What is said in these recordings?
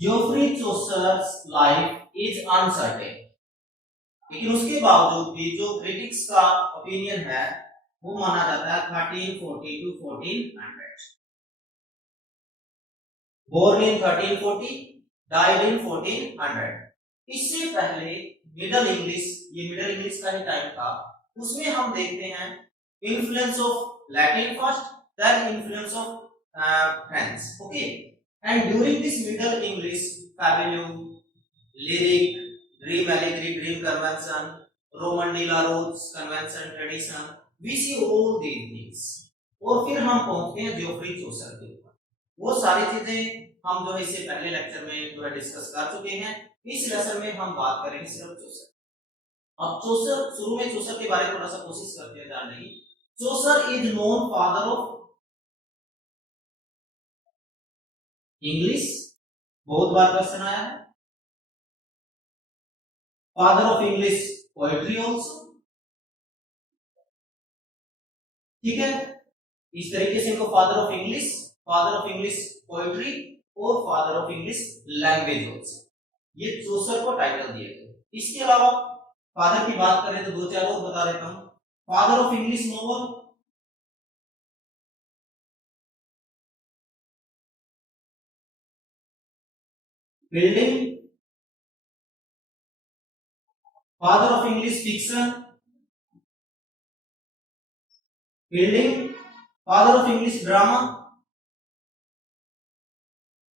Geoffrey Chaucer's life is uncertain, लेकिन उसके बावजूद भी जो क्रिटिक्स का ओपिनियन है वो माना जाता है 1340 to 1400। Born in 1340, died in 1400। इससे पहले मिडल इंग्लिश, ये मिडल इंग्लिश का ही टाइम था, उसमें हम देखते हैं influence of Latin first, then influence of French. Okay, and during this middle English fabulum, lyric, dream allegory, dream convention, Roman de la Rose convention, tradition, we see all these things. और फिर हम पहुंचते हैं Geoffrey चौसर के ऊपर। वो सारी चीजें हम जो है इससे पहले लेक्चर में जो है डिस्कस कर चुके हैं। इस लेसन में हम बात करेंगे सिर्फ चौसर। अब चौसर, शुरू में चौसर के बारे में थोड़ा सा कोशिश करते हैं जानने की। Chaucer is known father of English, बहुत बार क्वेश्चन आया है। Father of English poetry also, ठीक है। इस तरीके से इनको फादर ऑफ इंग्लिश पोएट्री और father of English language also, ये चौसर को टाइटल दिए गए। इसके अलावा फादर की बात करें तो दो चार और बता देता हूं। Father of English novel, building, father of English fiction, building, father of English drama,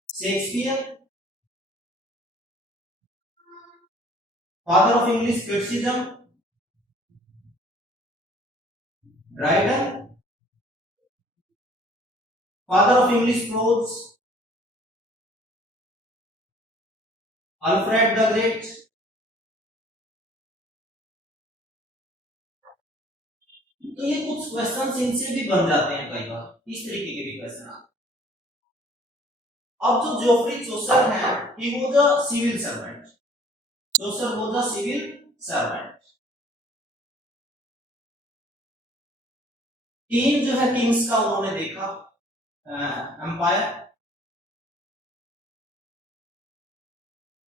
Shakespeare, father of English criticism, Dryden, father of English pros, Alfred the great. तो ये कुछ क्वेश्चन इनसे भी बन जाते हैं कई बार, इस तरीके के भी क्वेश्चन आते हैं। अब जो जोफ्री चौसर है, he was a civil servant. Chaucer was a civil servant. तीन जो है किंग्स का उन्होंने देखा, empire,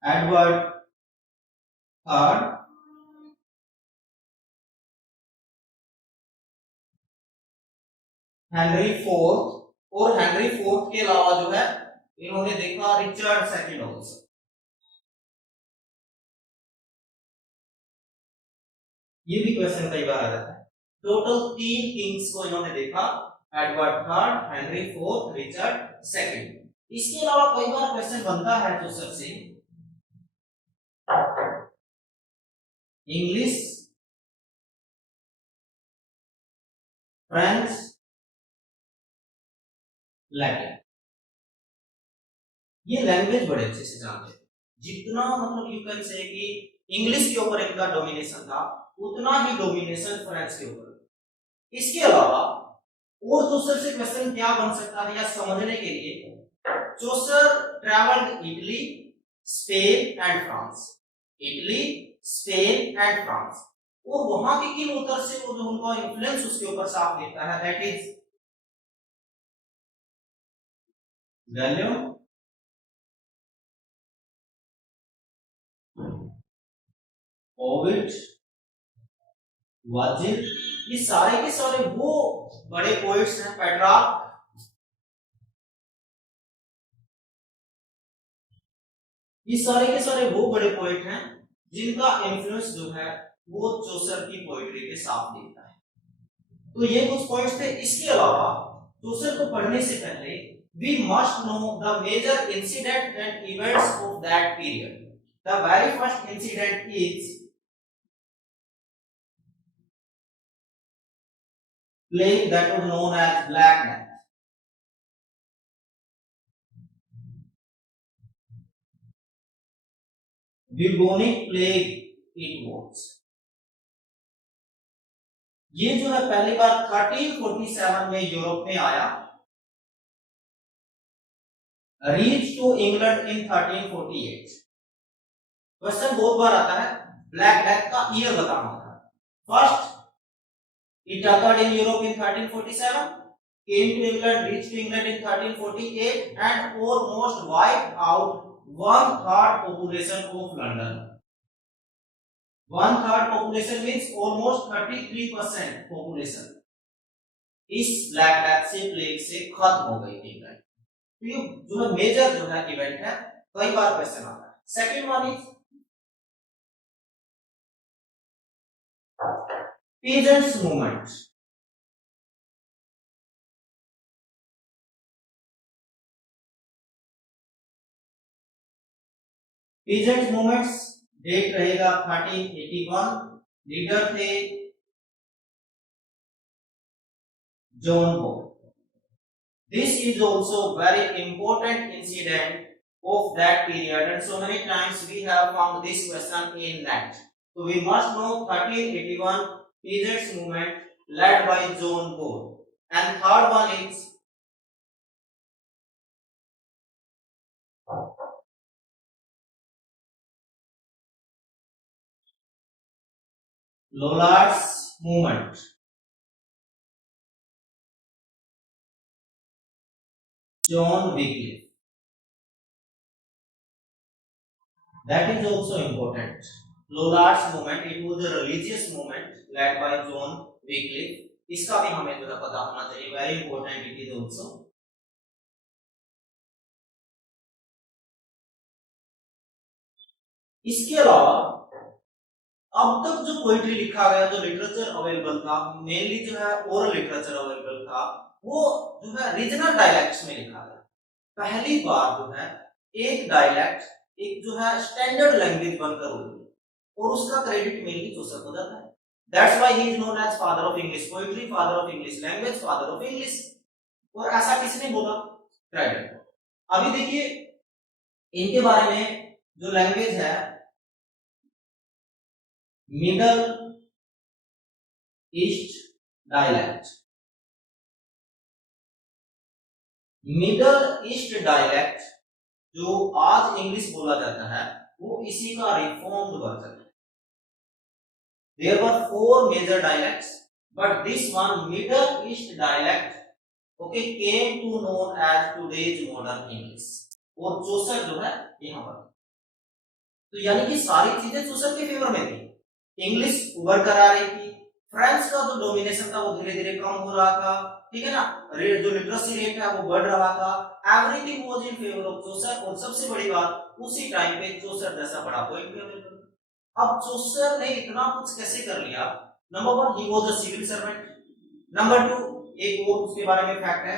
Edward third, Henry fourth, और हेनरी फोर्थ के अलावा जो है इन्होंने देखा रिचर्ड सेकंड आल्सो। ये भी क्वेश्चन कई बार आ जाता है। टोटल तीन किंग्स को इन्होंने देखा, Edward third, Henry fourth, Richard second. इसके अलावा कई बार क्वेश्चन बनता है चौसर से इंग्लिश, फ्रेंच, लैटिन। ये लैंग्वेज बड़े अच्छे से जानते थे। जितना मतलब यू कैन से कि इंग्लिश के ऊपर इनका डोमिनेशन था, उतना ही डोमिनेशन फ्रेंच के ऊपर। इसके अलावा और चौसर से क्वेश्चन क्या बन सकता है या समझने के लिए, Chaucer travelled Italy, Spain and France, Italy, Spain and France, और वहां के किन उत्तर से वो जो उनका इन्फ्लुएंस उसके ऊपर साफ दिखता है, दैट इज गैलियो, ओविड, वर्जिल। ये सारे के सारे वो बड़े पोइट्स हैं, पेट्रार्क, ये सारे के सारे वो बड़े पोइट हैं जिनका इन्फ्लुएंस जो है वो चौसर की पोइट्री के साथ दिखता है। तो ये कुछ पॉइंट्स थे। इसके अलावा चौसर को पढ़ने से पहले we must know the major incident and events of that period. The very first incident is plague that was known as Black Death. Bubonic plague it was. ये जो है पहली बार 1347 में यूरोप में आया, reach to England in 1348। Question बहुत बार आता है, ब्लैक डेथ का ईयर बताना होता है। First it occurred in Europe in 1347, came to England, reached to England in 1348 and almost wiped out 1/3 population of London. 1/3 population means almost 33% population इस black death से प्लेग से खत्म हो गई थी। तो ये जो है मेजर जो है इवेंट है, कई बार क्वेश्चन आता है। Second one is peasants movement. Peasants movements date रहेगा 1381। लीडर थे जॉन बो। This is also very important incident of that period, and so many times we have found this question in net. So we must know 1381 Peasants movement led by John Bull. And third one is Lollard's movement. John Wycliffe. That is also important. Lollard's movement, it was a religious movement led by John Wycliffe. इसका भी हमें जो है पता होना चाहिए, very important it is also. इसके अलावा अब तक जो पोइट्री लिखा गया, जो लिटरेचर अवेलेबल था, मेनली जो है ओरल लिटरेचर अवेलेबल था, वो जो है रीजनल डायलेक्ट्स में लिखा गया। पहली बार जो है एक डायलेक्ट, एक जो है स्टैंडर्ड लैंग्वेज बनकर उठी, और उसका क्रेडिट मेनली जोसेफ को जाता है। That's why he is known as father of English poetry, father of English language, father of English. और ऐसा किसने बोला? क्रेडिट। अभी देखिए इनके बारे में, जो लैंग्वेज है middle east dialect. Middle east dialect जो आज इंग्लिश बोला जाता है, वो इसी का रिफॉर्म्ड वर्जन है। There were 4 major dialects, but this one Middle East dialect, okay, came to known as today's modern English. और जोसेफ जो है यहाँ पर, तो यानी कि सारी चीजें जोसेफ के फेवर में थी। इंग्लिश उभर कर आ रही थी, फ्रेंच का जो डोमिनेशन था वो धीरे धीरे कम हो रहा था, ठीक है ना, जो लिटरेसी रेट है वो बढ़ रहा था। Everything was in favour of Joseph. और सबसे बड़ी बात, उसी टाइम पे जोसेफ जैसा बड़ा पोएट भी अवेलेबल। अब जोसेफ ने इतना कुछ कैसे कर लिया? Number 1, he was a civil servant. Number 2, एक और उसके बारे में फैक्ट है,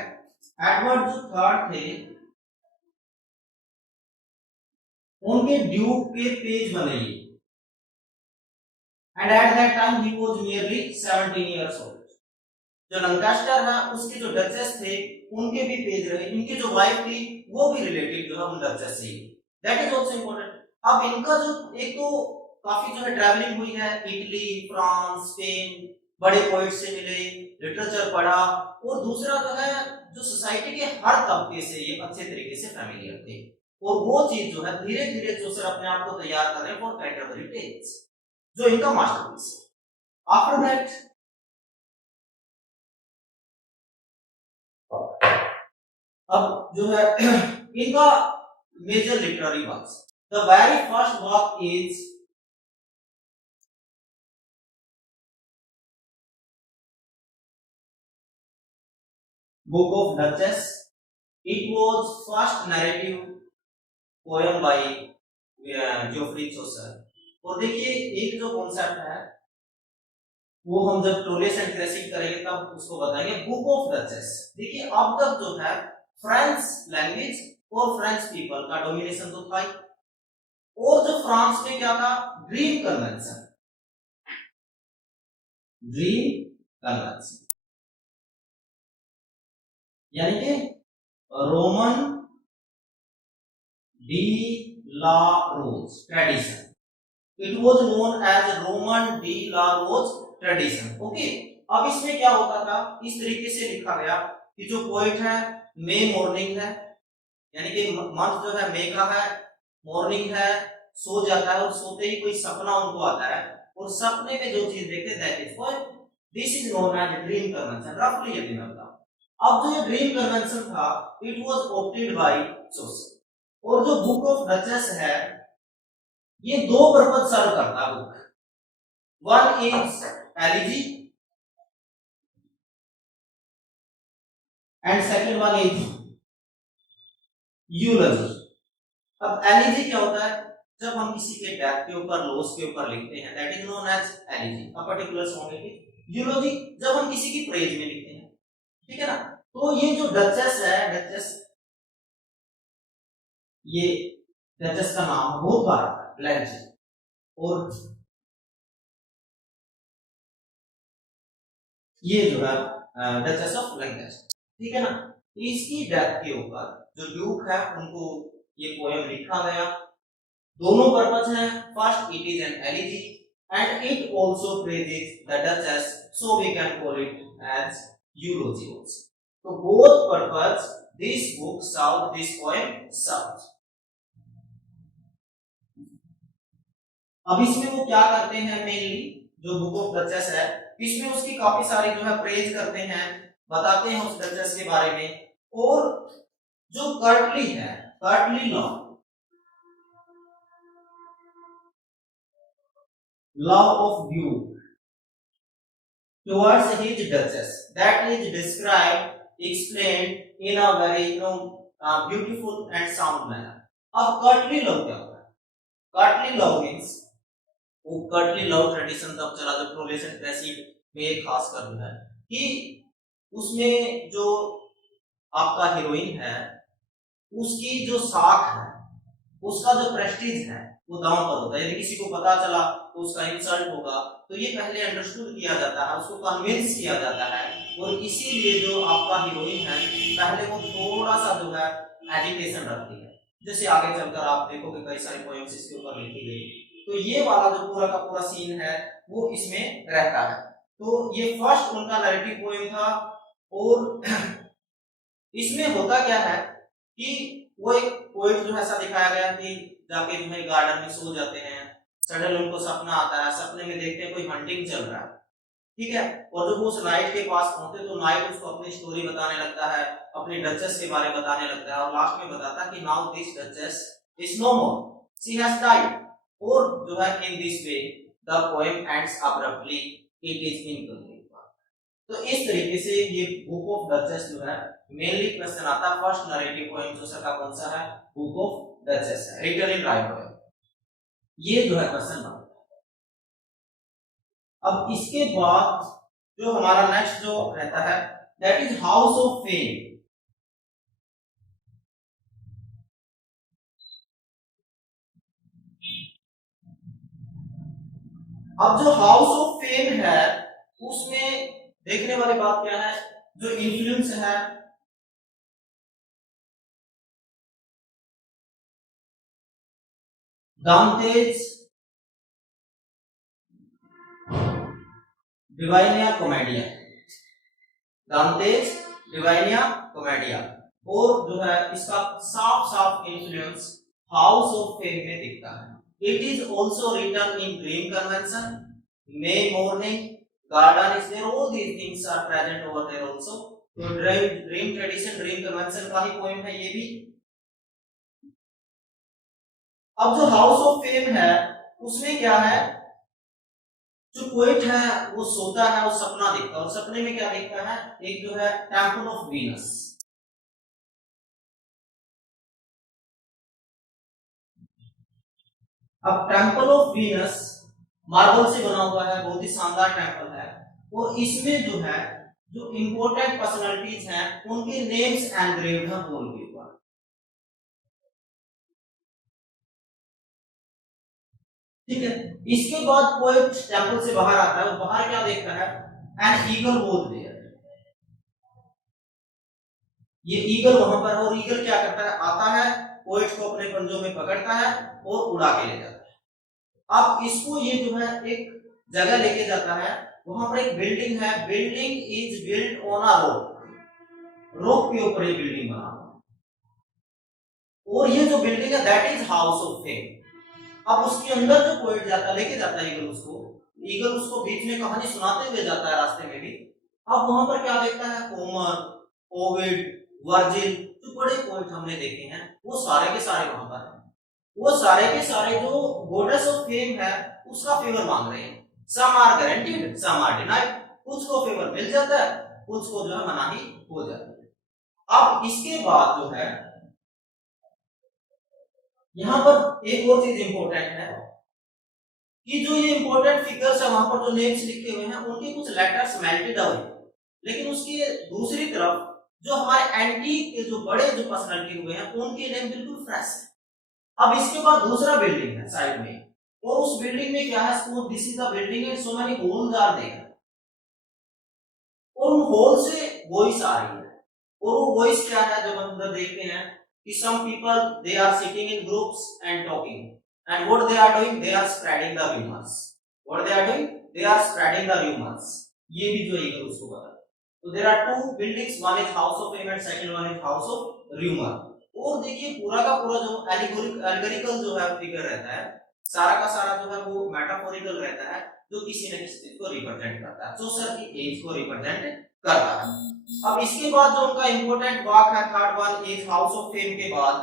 एडवर्ड जो थर्ड थे, उनके ड्यूक के पेज बने। And at that time he was nearly 17 years old. जो लंकास्टर है उसके जो डचेस थे उनके भी पेज रहे, इनकी जो वाइफ थी वो भी रिलेटेड जो है उन डचेस से। That is also important. अब इनका जो एक तो काफी जो है ट्रैवलिंग हुई है, इटली, फ्रांस, स्पेन, बड़े पोइट से मिले, लिटरेचर पढ़ा, और दूसरा जो है जो सोसाइटी के हर तबके से ये अच्छे तरीके से फैमिलियर थे, और वो चीज जो है धीरे धीरे जो सर अपने आप को तैयार कर रहे हैं फॉर कैंटरबरी टेल्स, जो इनका मास्टरपीस है। आफ्टर दैट अब जो है इनका major literary works, the very first work is book of duchess. It was first narrative poem by Geoffrey Chaucer. और देखिए एक जो कॉन्सेप्ट है वो हम जब टोलेस एंड क्रेसिक करेंगे तब उसको बताएंगे। बुक ऑफ डचेस, देखिए अब तक जो है फ्रेंच लैंग्वेज और फ्रेंच पीपल का डोमिनेशन तो था ही, और जो फ्रांस में क्या था, ड्रीम कन्वेंशन। ड्रीम कन्वेंशन यानी कि Roman de la Rose tradition. It was known as Roman de la Rose tradition. Okay, अब इसमें क्या होता था, इस तरीके से लिखा गया कि जो पोइट है, मे मॉर्निंग है, यानी कि मंथ जो है मे का है, मॉर्निंग है, सो जाता है, और सोते ही कोई सपना उनको आता है, और सपने में जो चीज देखते that is poem. This is known as dream convention. रफली यदि मैं बताऊं, अब जो ड्रीम कन्वेंशन था, it was opted by Joseph. और जो बुक ऑफ डचेस है ये दो पर्पज सर्व करता है book. One is elegy and second one is eulogy. अब एलिजी क्या होता है, जब हम किसी के डेथ के ऊपर लॉस के ऊपर लिखते हैं that is known as elegy, a particular song it. Eulogy जब हम किसी की प्रेज में लिखते हैं, ठीक है ना। तो ये जो डचेस है, डचेस, ये डचेस का नाम बहुत बार आता है ब्लैंचे, और ये जो है डचेस ऑफ लैंकेस्टर, ठीक है ना। इसकी डेथ के ऊपर जो ड्यूक है उनको ये पोएम लिखा गया। दोनों पर्पस हैं, first it is an elegy and it also praises the duchess, so we can call it as eulogy also. तो both purpose this book serve, this poem serve. अब इसमें वो क्या करते हैं, मेनली जो बुक ऑफ डचेस है इसमें उसकी काफी सारी जो है प्रेज करते हैं, बताते हैं उस डचेस के बारे में। और जो कर्टली है, Curtly love of Duke towards his duchess, that is described, explained in a very beautiful and sound manner. अब कर्टली लव क्या होता है? कर्टली लव मीन्स, वो कर्टली लव ट्रेडिशन तब चला जब प्रोलेसेंट क्रेसिड में खास कर जो है कि उसमें जो आपका हीरोइन है उसकी जो साख है, उसका जो प्रेस्टीज है वो दांव पर होता है। यदि किसी को पता चला तो उसका इंसल्ट होगा, तो ये पहले अंडरस्टूड किया जाता है, उसको कन्विंस किया जाता है। और इसीलिए जो आपका हीरोइन है पहले वो थोड़ा सा जो है एजिटेशन रखती है, जैसे आगे चलकर आप देखोगे कई सारी पोएम्स इसके ऊपर लिखी गई। तो ये वाला जो पूरा का पूरा सीन है वो इसमें रहता है। तो ये फर्स्ट उनका नैरेटिव पोएम था। और इसमें होता क्या है कि वो एक पोएट जो है ऐसा दिखाया गया कि जाके जो है गार्डन में सो जाते हैं, सडन उनको सपना आता है, सपने में देखते हैं कोई हंटिंग चल रहा है, ठीक है। और जब वो उस नाइट के पास पहुंचते तो नाइट उसको अपनी स्टोरी बताने लगता है, अपनी डचेस के बारे में बताने लगता है, और लास्ट में बताता है कि now this Duchess is no more, she has died. और जो है in this way the poem ends abruptly, it is incomplete. तो इस तरीके से ये बुक ऑफ डचेस जो है मेनली क्वेश्चन आता है, फर्स्ट नैरेटिव पोएम जो सका कौन सा है, बुक ऑफ डचेस है, रिटन इन ड्राई पोएम, ये जो है क्वेश्चन बनता है। अब इसके बाद जो हमारा नेक्स्ट जो रहता है that is house of fame. अब जो हाउस ऑफ फेम है उसमें देखने वाली बात क्या है, जो इन्फ्लुएंस है दांतेज डिवाइनिया कॉमेडिया, दांतेज डिवाइनिया कॉमेडिया, और जो है इसका साफ साफ इन्फ्लुएंस हाउस ऑफ फेम में दिखता है। It is also written in dream convention, May morning, garden is there, all these things are present over there also. तो ड्रीम ट्रेडिशन, ड्रीम कन्वेंशन का ही पोएम है ये भी। अब जो हाउस ऑफ फेम है उसमें क्या है, जो पोएट है वो सोता है और सपना देखता है, और सपने में क्या देखता है, एक जो है टेंपल ऑफ वीनस। अब टेंपल ऑफ वीनस मार्बल से बना हुआ है, बहुत ही शानदार टेंपल है, और इसमें जो है जो इंपॉर्टेंट पर्सनालिटीज हैं उनके नेम्स एनग्रेव्ड हैं वॉल के ऊपर, ठीक है। इसके बाद पोएट टेंपल से बाहर आता है, और बाहर क्या देखता है, एन ईगल वॉज देयर, ये ईगल वहां पर, और ईगल क्या करता है, आता है पोएट को अपने पंजों में पकड़ता है और उड़ा के ले जाता है। अब इसको ये जो है एक जगह लेके जाता है, वहां पर एक बिल्डिंग है, building is built on a रोक, रोक के ऊपर ये बिल्डिंग बना हुआ, और ये जो बिल्डिंग है that is house of fame. अब उसके अंदर जो पोएट जाता, लेके जाता है ईगल उसको, ईगल उसको बीच में कहानी सुनाते हुए जाता है रास्ते में भी। अब वहां पर क्या देखता है, होमर, ओविड, वर्जिल, जो बड़े पोइट हमने देखे हैं वो सारे के सारे वहां पर हैं। वो सारे के सारे जो गॉडेस ऑफ फेम है उसका फेवर मांग रहे हैं। Some are guaranteed, some are denied. कुछ को फेवर मिल जाता है, कुछ को जो है मनाही हो जाती है। अब इसके बाद जो है यहां पर एक और चीज इंपॉर्टेंट है कि जो ये इंपॉर्टेंट फिगर्स है वहां पर जो नेम्स लिखे हुए हैं उनके कुछ लेटर्स मेल्टेड अवे, लेकिन उसकी दूसरी तरफ जो हमारे एंटीक के जो बड़े जो पर्सनालिटी हुए हैं उनके नेम बिल्कुल फ्रेश है। अब इसके बाद दूसरा बिल्डिंग है साइड में, और उस बिल्डिंग में क्या है, suppose this is the building and so many holes are there, और उन होल से वॉइस आ रही है। और वो वॉइस क्या है जब हम उधर देखते हैं कि some people they are sitting in groups and talking, and what they are doing, they are spreading the rumors. What they are doing, they are spreading the rumors. ये भी जो है उसको बता। तो there are two buildings, one is house of fame and second one is house of rumor। और देखिए पूरा का पूरा जो एल्गोरिकल जो है फिगर रहता है, सारा का सारा जो है वो मेटाफोरिकल रहता है, जो किसी न किसी चीज को रिप्रेजेंट करता है, सोशल की एज को रिप्रेजेंट करता है। अब इसके बाद जो उनका इंपॉर्टेंट वाक है, third one is house of fame के बाद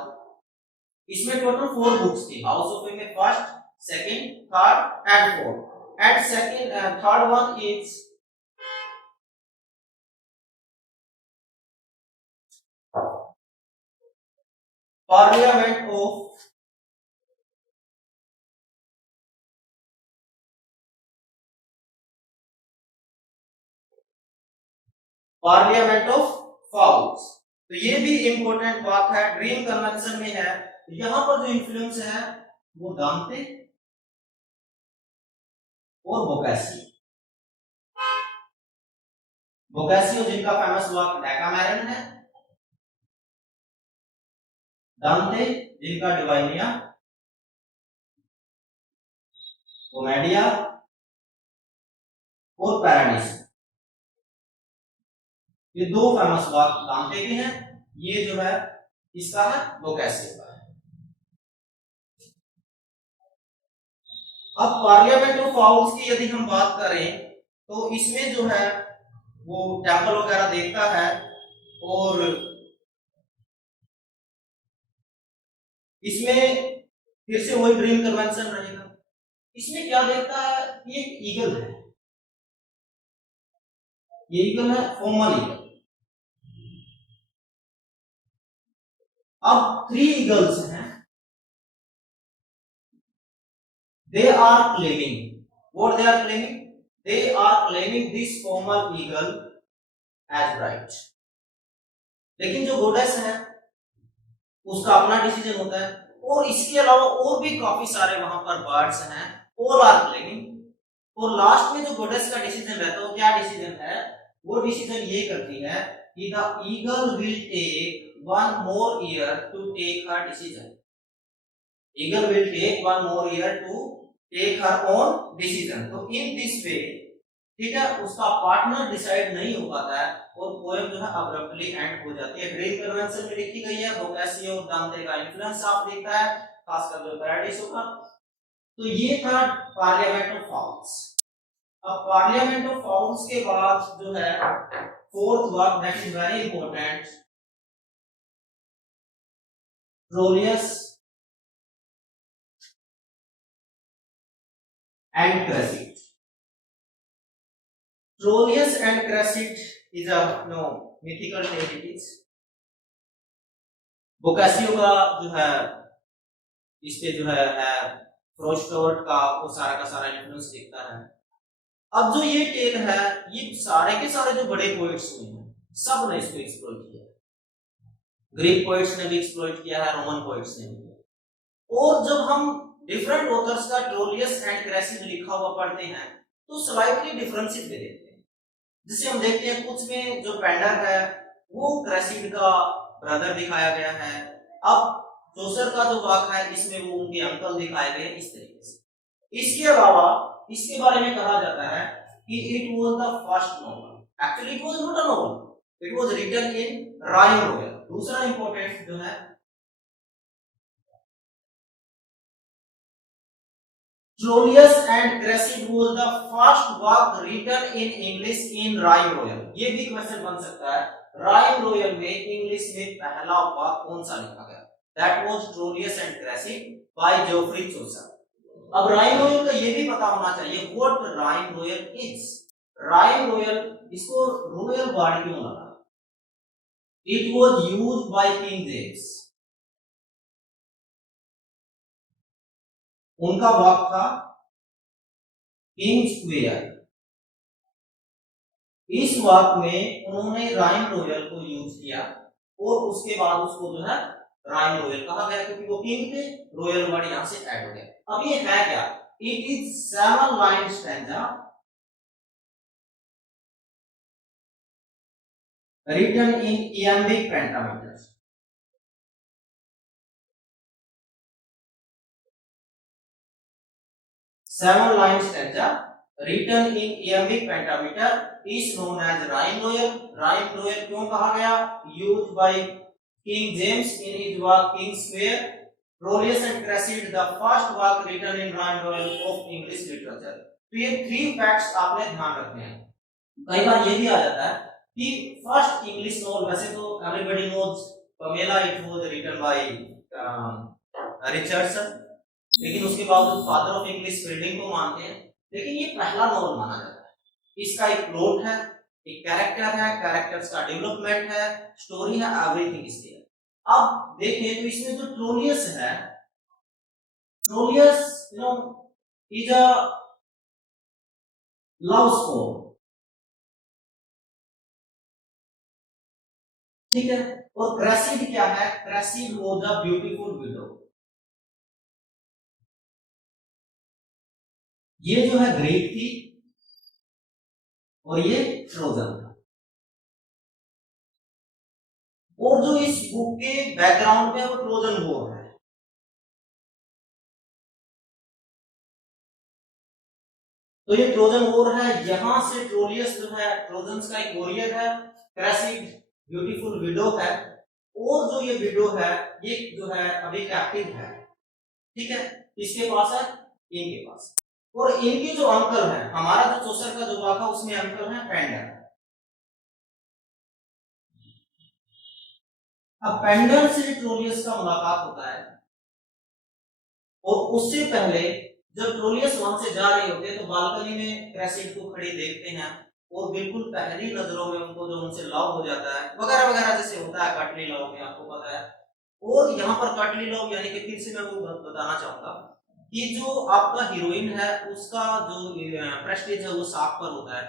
इसमें टोटल 4 बुक्स थी। हाउस ऑफ फेम में first, second, third and fourth, and second third one is parliament of fowls. तो ये भी इंपॉर्टेंट बात है, ड्रीम कन्वेंशन में है। यहां पर जो इन्फ्लुएंस है वो दांते और बोकासियो जिनका फेमस वर्क डेकामेरन है, दांते जिनका डिवाइनिया कॉमेडिया और पैराडिस, ये 2 फेमस वर्क दांते के हैं। ये जो है इसका है बोकासियो का है। अब पार्लियामेंट ऑफ फाउल्स की यदि हम बात करें तो इसमें जो है वो टेम्पल वगैरह देखता है, और इसमें फिर से वही ड्रीम कन्वेंशन रहेगा। इसमें क्या देखता है कि एक ईगल है, ये ईगल है फॉर्मल ईगल। अब 3 ईगल्स हैं, they are claiming, what they are claiming, they are claiming this formal eagle as right। लेकिन जो गोडेस है उसका अपना डिसीजन होता है, और इसके अलावा और भी काफी सारे वहां पर बर्ड्स हैं, ऑल आर क्लेमिंग। और लास्ट में जो गोडेस का डिसीजन रहता है वो क्या डिसीजन है, वो डिसीजन ये करती है कि the eagle will take 1 more year to take her decision। Eagle will take 1 more year to take her own decision। तो इन दिस वे, ठीक है, उसका पार्टनर डिसाइड नहीं हो पाता है और पोएम जो है अब्रप्टली एंड हो जाती है। ड्रीम कन्वेंशन में लिखी गई है, बोकासियो दांते का इन्फ्लुएंस साफ दिखता है, खासकर जो पैराडिसो का। तो ये था पार्लियामेंट ऑफ फाउल्स। अब पार्लियामेंट ऑफ फाउल्स के बाद जो है fourth work that is very important, Troilus and Cressida। Troilus and Cressida is a mythical deities। Boccaccio का जो है इस पे जो है फ्रोस्टोवर्ट का वो सारा का सारा इन्फ्लुएंस दिखता है। अब जो ये टेल है ये सारे के सारे जो बड़े पोइट्स हुए हैं सब ने इसको एक्सप्लोर किया। ग्रीक पोइट्स ने भी एक्सप्लोर किया है, रोमन पोइट्स ने भी। और जब हम डिफरेंट ऑथर्स का ट्रोलियस एंड क्रेसिड लिखा हुआ पढ़ते हैं तो स्लाइटली डिफरेंसेस भी देखते हैं। जैसे हम देखते हैं कुछ में जो पेंडर है वो क्रेसिड का ब्रदर दिखाया गया है। अब चौसर का जो वाक है इसमें वो उनके अंकल दिखाए गए इस तरीके से। इसके अलावा इसके बारे में कहा जाता है कि it was the first novel. Actually it was not a novel, it was written in rhyme royal. दूसरा इंपॉर्टेंट जो है Troilus and Cressida was the first work written in English in rhyme royal। ये भी question बन सकता है rhyme royal में English में पहला वाक्य कौन सा लिखा गया? That was Troilus and Cressida by Geoffrey Chaucer. अब राइम रॉयल का ये भी पता होना चाहिए what rhyme royal is. Rhyme royal, इसको रॉयल वर्ड क्यों लगा? It was used by King James. उनका वाक्य था किंग स्क्वेयर। इस वाक्य में उन्होंने राइम रॉयल को यूज किया और उसके बाद उसको जो है राइम रॉयल कहा गया, क्योंकि वो किंग थे, रॉयल वर्ड यहां से ऐड हो गया। अब ये है क्या? It is 7 line stanza written in iambic pentameters. 7 line stanza written in iambic pentameter is known as rhyme royal. Rhyme royal क्यों कहा गया? Used by King James in his work King Square. Troilus and Cressida, the first work written in rhyme royal of English literature. तो ये 3 facts आपने ध्यान रखने हैं। कई बार ये भी आ जाता है कि फर्स्ट इंग्लिश नॉवल, वैसे तो everybody knows Pamela, it was written by Richardson, लेकिन उसके बावजूद फादर ऑफ इंग्लिश फील्डिंग को मानते हैं, लेकिन ये पहला नॉवल माना जाता है। इसका एक प्लॉट है, एक कैरेक्टर है, कैरेक्टर्स का डेवलपमेंट है, स्टोरी है, एवरीथिंग इज देयर। अब देखें तो इसमें जो ट्रोलियस है, trolleys is a love story, ठीक है। और क्रेसिड क्या है? क्रेसिड वाज अ ब्यूटीफुल विडो। ये जो है ग्रीक थी और ये ट्रोजन था। और जो इस बुक के बैकग्राउंड में वो ट्रोजन वॉर है। तो ये ट्रोजन वॉर है, यहां से ट्रोलियस जो है ट्रोजन्स का एक वॉरियर है, क्रेसिड ब्यूटीफुल विडो है, और जो ये विडो है ये जो है अभी कैप्टिव है, ठीक है। किसके पास है? इनके पास। और इनके जो अंकल है, हमारा जो चौसर का जो वाक़ा उसमें अंकल है पेंडर। अब पेंडर से ट्रोलियस का मुलाकात होता है, और उससे पहले जब ट्रोलियस वहां से जा रहे होते हैं तो बालकनी में क्रेसिड को खड़ी देखते हैं, और बिल्कुल पहली नजरों में उनको जो उनसे लव हो जाता है वगैरह वगैरह, जैसे होता है कटली लव में, आपको पता है। और यहाँ पर कटली लव यानी कि फिर से मैं वो बताना चाहूंगा कि जो आपका हीरोइन है उसका जो प्रेस्टीज है वो साफ पर होता है।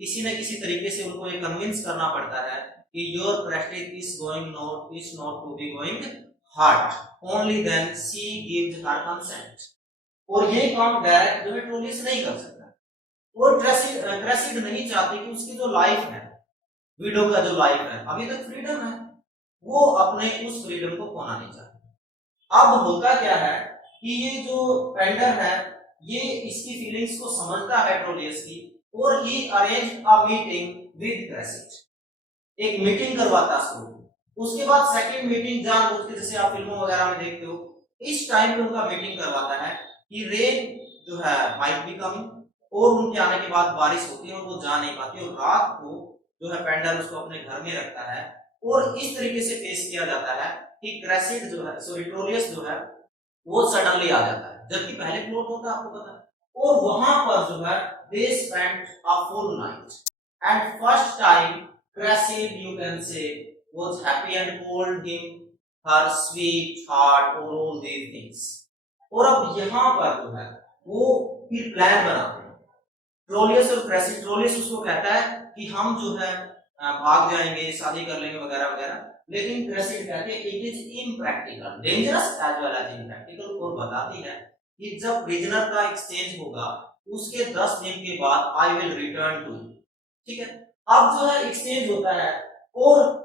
किसी न किसी तरीके से उनको ये कन्विंस करना पड़ता है कि your prestige is not to be going hurt, only then she gives her consent. और ये काम डायरेक्ट जो है ट्रोलियस नहीं कर सकता। और क्रेसिड नहीं चाहती कि उसकी जो लाइफ है, विडो का जो लाइफ है, अभी तक फ्रीडम है, वो अपने उस फ्रीडम को खोना नहीं चाहती। अब होता क्या है कि ये जो पेंडर है ये इसकी फीलिंग्स को समझता है ट्रोलियस की, और ही अरेंज अ मीटिंग विद क्रेसिड। एक मीटिंग करवाता है उसके बाद सेकंड मीटिंग जानबूझ के, जैसे आप फिल्मों वगैरह में देखते हो, इस टाइम पे उनका मीटिंग करवाता है कि रेन जो है माइट बी कमिंग, और उनके आने के बाद बारिश होती है और वो जा नहीं पाती, और रात को जो है पेंडर उसको अपने घर में रखता है। और इस तरीके से पेश किया जाता है कि क्रेसिड जो है, सॉरी ट्रोलियस जो है वो सडनली आ जाता है, जबकि पहले प्लॉट होता है, आपको पता है। और वहां पर जो है they spend a full night, and first time Cressida you can say was happy and told him her sweet heart or all these things। और अब यहाँ पर जो है वो फिर प्लान बनाते हैं ट्रोलियस और क्रेसिड। ट्रोलियस उसको कहता है कि हम जो है भाग जाएंगे, शादी कर लेंगे वगैरह वगैरह, लेकिन क्रेसिड कहते हैं it is impractical, dangerous as well as impractical. और बताती है कि जब प्रिजनर का एक्सचेंज होगा उसके 10 दिन के बाद I will return to you, ठीक है। अब जो है एक्सचेंज होता है, और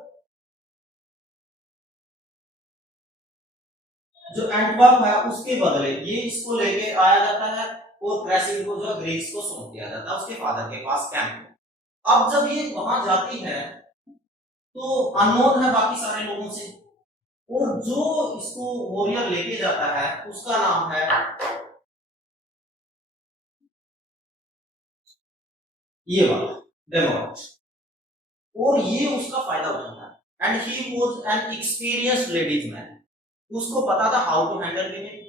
जो एंटवर्प है उसके बदले ये इसको लेके आया जाता है, और क्रेसिड को जो ग्रीक्स को सौंप दिया जाता है उसके फादर के पास कैंप। अब जब ये वहां जाती है तो अननोन है बाकी सारे लोगों से, और जो इसको वॉरियर लेके जाता है उसका नाम है ये वाला डेमोट। और ये उसका फायदा उठाता है। And he was an experienced ladies man, उसको पता था हाउ टू हैंडल विमेन।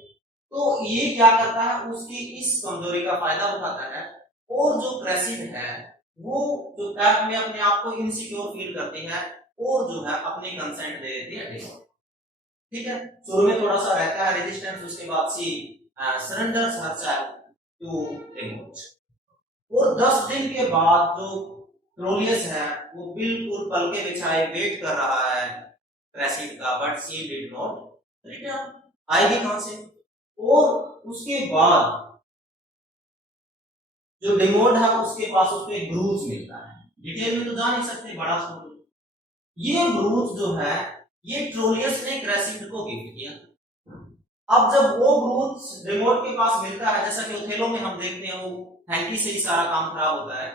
तो ये क्या करता है, उसकी इस कमजोरी का फायदा उठाता है। और जो क्रेसिड है वो जो कैप में अपने आप को इनसिक्योर फील करती है और जो है अपनी कंसेंट दे देती है। ठीक है, शुरू में थोड़ा सा रहता है रेजिस्टेंस, उसके बाद सी सरेंडर्स हरसेल्फ टू रिमोट। और 10 दिन के बाद जो ट्रोलियस है वो बिल्कुल पल के बिछाए वेट कर रहा है क्रेसिड का, but she did not return. आएगी कहां से? और उसके बाद जो डिमोड है उसके पास उसको एक ब्रूच मिलता है। डिटेल में तो जा नहीं सकते, बड़ा स्टोरी। ये ब्रूच जो है ये ट्रोलियस ने क्रेसिड को गिफ्ट किया। अब जब वो ब्रूच रिमोट के पास मिलता है, जैसा कि ओथेलो में हम देखते हैं वो हैंकी से ही सारा काम खराब होता है,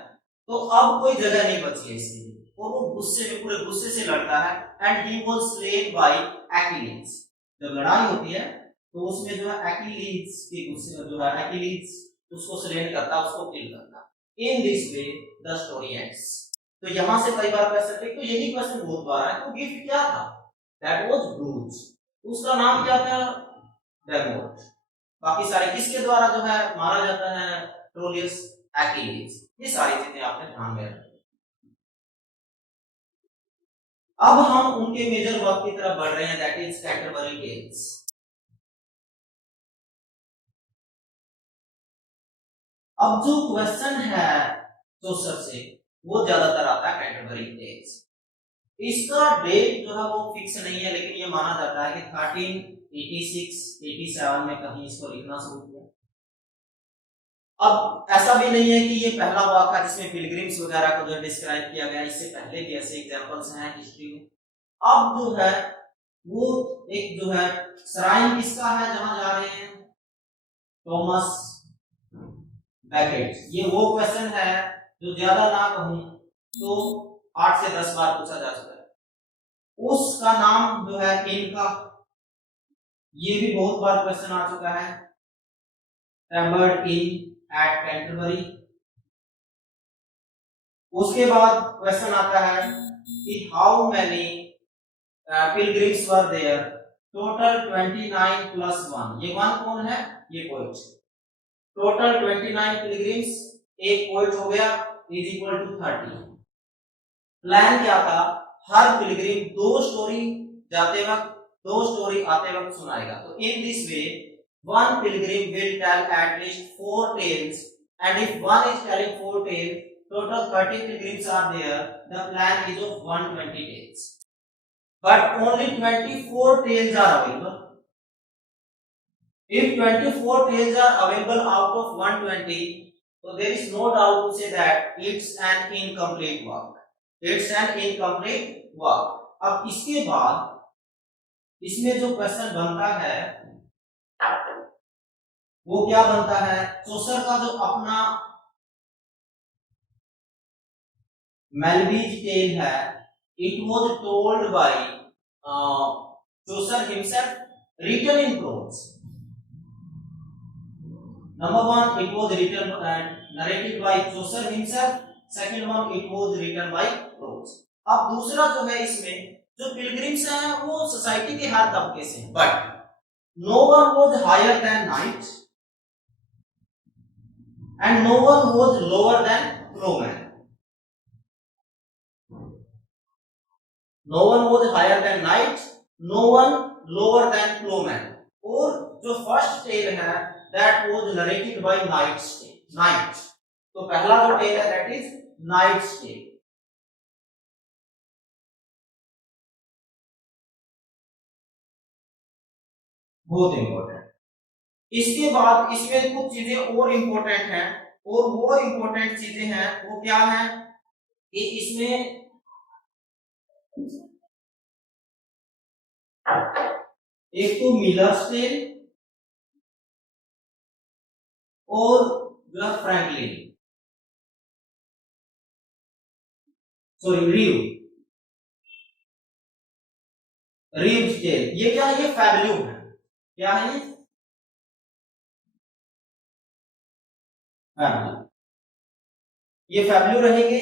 तो अब कोई जगह नहीं बची है इसके लिए और वो गुस्से में, पूरे गुस्से से लड़ता है। And he was slain by Achilles. जब लड़ाई होती है तो उसमें जो है एक्विलिस के गुस्से जो है एक्विलिस उसको स्लेन करता है, उसको किल करता है। In this way the story ends. तो यहां से कई बार क्वेश्चन, एक तो यही क्वेश्चन बहुत बार है, तो गिफ्ट क्या था? That was ब्रूच। उसका नाम क्या था? डेमोट। बाकी सारे किसके द्वारा जो है मारा जाता है? ट्रोलियस, एक्विलिस। ये सारी चीजें आपने ध्यान में रखनी। अब हम उनके मेजर वर्क की तरफ बढ़ रहे हैं, दैट इज कैंटरबरी टेल्स। अब जो क्वेश्चन है जोसेफ से वो ज्यादातर आता है कैंटरबरी टेल्स। इसका डेट जो है वो फिक्स नहीं है, लेकिन ये माना जाता है कि 1386 87 में कहीं इसको लिखना शुरू किया। अब ऐसा भी नहीं है कि ये पहला वाक़ है जिसमें पिलग्रिम्स वगैरह को जो डिस्क्राइब किया गया, इससे पहले भी ऐसे एग्जांपल्स हैं हिस्ट्री में। अब जो है वो एक जो है श्राइन किसका है जहां जा रहे हैं? Thomas baked. ये वो क्वेश्चन है जो ज्यादा ना कहूं तो 8 से 10 बार पूछा जा चुका है। उसका नाम जो है इनका, ये भी बहुत बार क्वेश्चन आ चुका है। Tabard Inn at Canterbury. उसके बाद क्वेश्चन आता है कि how many pilgrims were there? Total 29 plus 1। ये 1 कौन है? ये पोइट। टोटल 29 पिलग्रिम्स, एक पोइट हो गया, इज इक्वल टू 30। प्लान क्या था? हर पिलग्रिम 2 स्टोरी जाते वक्त, 2 स्टोरी आते वक्त सुनाएगा। तो इन this way one pilgrim will tell at least 4 tales, and if one is telling 4 tales, total 30 pilgrims are there. The plan is of 120 tales, but only 24 tales are available. If 24 tales are available out of 120, so there is no doubt to say that it's an incomplete work. It's an incomplete work. अब इसके बाद इसमें जो question बनता है वो क्या बनता है? चौसर का जो अपना मेलविज टेल है, it was told by Chaucer himself, written in prose. Number one, it was written and narrated by Chaucer himself. Second one, it was written by prose. अब दूसरा जो है इसमें जो पिलग्रिम्स हैं वो सोसाइटी के हर तबके से, but no one was higher than knight and no one was lower than plowman. No one was higher than knight, no one lower than plowman. और जो फर्स्ट टेल है that was narrated by knight's tale. Knight. तो पहला जो tell है that is knight's tale. बहुत important. इसके बाद इसमें कुछ चीजें और इंपॉर्टेंट हैं, और वो इंपॉर्टेंट चीजें हैं वो क्या है कि इसमें एक तो मिलर्स टेल और जो है फ्रैंकलिन, सॉरी रीव्स टेल। ये क्या है? ये फैब्यू है। क्या है ये? फैब्यू। ये फैब्यू रहेंगे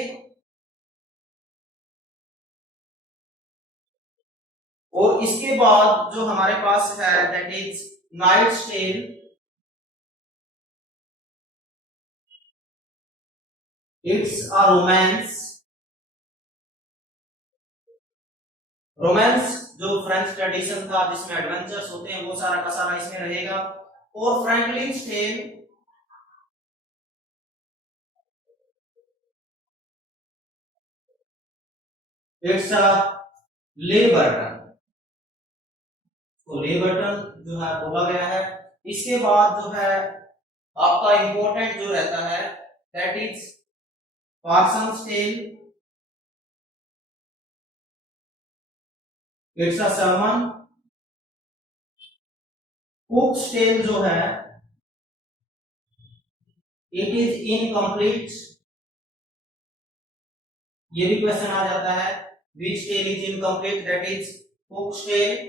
और इसके बाद जो हमारे पास है that is knight's tale, it's a romance. Romance जो फ्रेंच ट्रेडिशन था जिसमें एडवेंचर्स होते हैं वो सारा का सारा इसमें रहेगा। और फ्रैंकलिन टेल, इट्स अ ले बर्टन। तो ले बर्टन जो है बोला गया है। इसके बाद जो है आपका इंपॉर्टेंट जो रहता है that is parson's tale, it's a sermon. Cook's tale जो है इट इज इनकम्प्लीट। ये भी क्वेश्चन आ जाता है which tale is incomplete, that is cook's tale.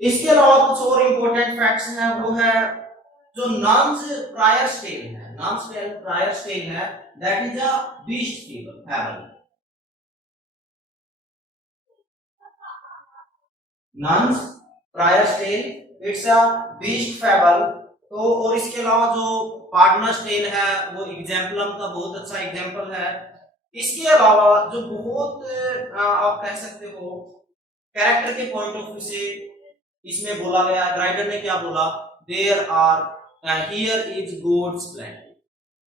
इसके अलावा कुछ और इंपॉर्टेंट फैक्ट्स हैं, वो है जो नॉन्स प्रायर टेल है, नॉन्स प्रायर टेल है that is a beast fable. Nun's priest tale it's a beast fable. तो और इसके अलावा जो पार्टनर्स टेल है वो एग्जाम्पलम का बहुत अच्छा एग्जाम्पल है। इसके अलावा जो बहुत आप कह सकते हो कैरेक्टर के पॉइंट ऑफ व्यू से इसमें बोला गया, राइटर ने क्या बोला, there are here is God's plenty,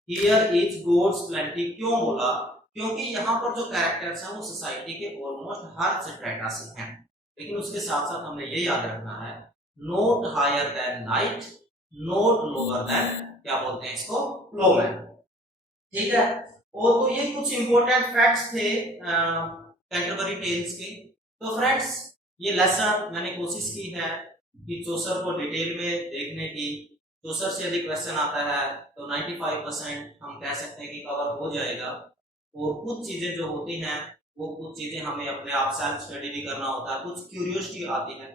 here is God's plenty. क्यों बोला? क्योंकि यहाँ पर जो कैरेक्टर्स हैं वो सोसाइटी के ऑलमोस्ट हर स्ट्रेटा से हैं, लेकिन उसके साथ साथ हमें ये याद रखना है not higher than knight, not lower than क्या बोलते हैं इसको, लोमैन। ठीक है। और तो ये कुछ इंपॉर्टेंट फैक्ट्स थे कैंटरबरी टेल्स के। तो फ्रेंड्स ये लेसन मैंने कोशिश की है कि चौसर को डिटेल में देखने की। चौसर से यदि क्वेश्चन आता है तो 95% हम कह सकते हैं कि कवर हो जाएगा। और कुछ चीजें जो होती हैं वो कुछ चीजें हमें अपने आप सेल्फ स्टडी भी करना होता है, कुछ क्यूरियोसिटी आती है